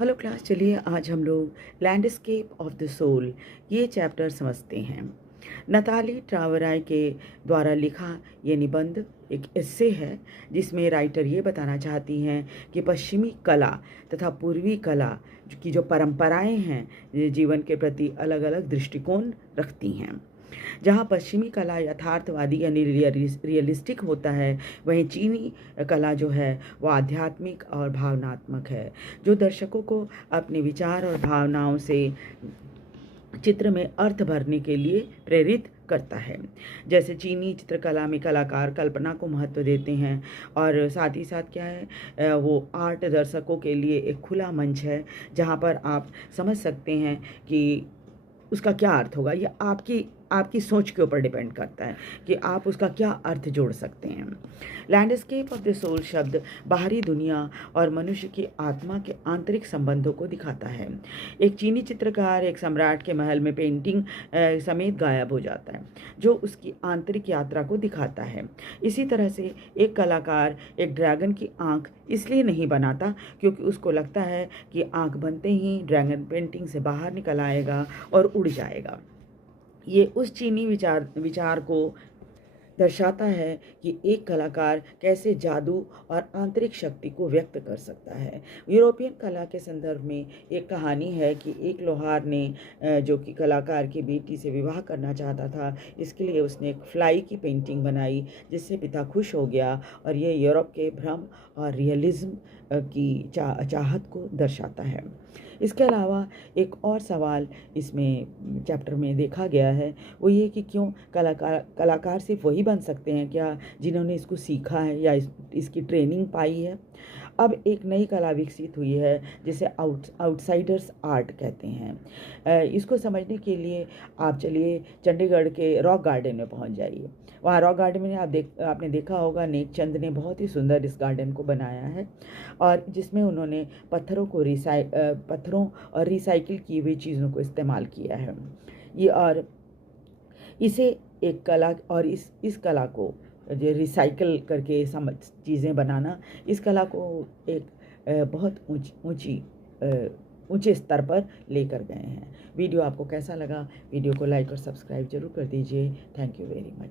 Hello class, चलिए आज हम लोग लैंडस्केप ऑफ द सोल ये चैप्टर समझते हैं। नताली ट्रावराय के द्वारा लिखा ये निबंध एक एस्से है जिसमें राइटर ये बताना चाहती हैं कि पश्चिमी कला तथा पूर्वी कला की जो परंपराएं हैं ये जीवन के प्रति अलग अलग दृष्टिकोण रखती हैं। जहाँ पश्चिमी कला यथार्थवादी यानी रियलिस्टिक होता है, वहीं चीनी कला जो है वो आध्यात्मिक और भावनात्मक है, जो दर्शकों को अपने विचार और भावनाओं से चित्र में अर्थ भरने के लिए प्रेरित करता है। जैसे चीनी चित्रकला में कलाकार कल्पना को महत्व देते हैं और साथ ही साथ क्या है, वो आर्ट दर्शकों के लिए एक खुला मंच है जहाँ पर आप समझ सकते हैं कि उसका क्या अर्थ होगा। ये आपकी आपकी सोच के ऊपर डिपेंड करता है कि आप उसका क्या अर्थ जोड़ सकते हैं। लैंडस्केप ऑफ द सोल शब्द बाहरी दुनिया और मनुष्य की आत्मा के आंतरिक संबंधों को दिखाता है। एक चीनी चित्रकार एक सम्राट के महल में पेंटिंग समेत गायब हो जाता है, जो उसकी आंतरिक यात्रा को दिखाता है। इसी तरह से एक कलाकार एक ड्रैगन की आंख इसलिए नहीं बनाता क्योंकि उसको लगता है कि आंख बनते ही ड्रैगन पेंटिंग से बाहर निकल आएगा और उड़ जाएगा। ये उस चीनी विचार को दर्शाता है कि एक कलाकार कैसे जादू और आंतरिक शक्ति को व्यक्त कर सकता है। यूरोपियन कला के संदर्भ में एक कहानी है कि एक लोहार ने जो कि कलाकार की बेटी से विवाह करना चाहता था, इसके लिए उसने एक फ्लाई की पेंटिंग बनाई जिससे पिता खुश हो गया, और ये यूरोप के भ्रम और रियलिज्म की चाहत को दर्शाता है। इसके अलावा एक और सवाल इसमें चैप्टर में देखा गया है, वो ये कि क्यों कलाकार सिर्फ वही बन सकते हैं क्या जिन्होंने इसको सीखा है या इसकी ट्रेनिंग पाई है। अब एक नई कला विकसित हुई है जिसे आउटसाइडर्स आर्ट कहते हैं। इसको समझने के लिए आप चलिए चंडीगढ़ के रॉक गार्डन में पहुंच जाइए। वहाँ रॉक गार्डन में आपने देखा होगा नेक चंद ने बहुत ही सुंदर इस गार्डन को बनाया है, और जिसमें उन्होंने पत्थरों और रिसाइकिल की हुई चीज़ों को इस्तेमाल किया है। ये और इसे एक कला, और इस कला को जो रिसाइकिल करके चीज़ें बनाना, इस कला को एक बहुत ऊंचे स्तर पर लेकर गए हैं। वीडियो आपको कैसा लगा? वीडियो को लाइक और सब्सक्राइब जरूर कर दीजिए। Thank you very much.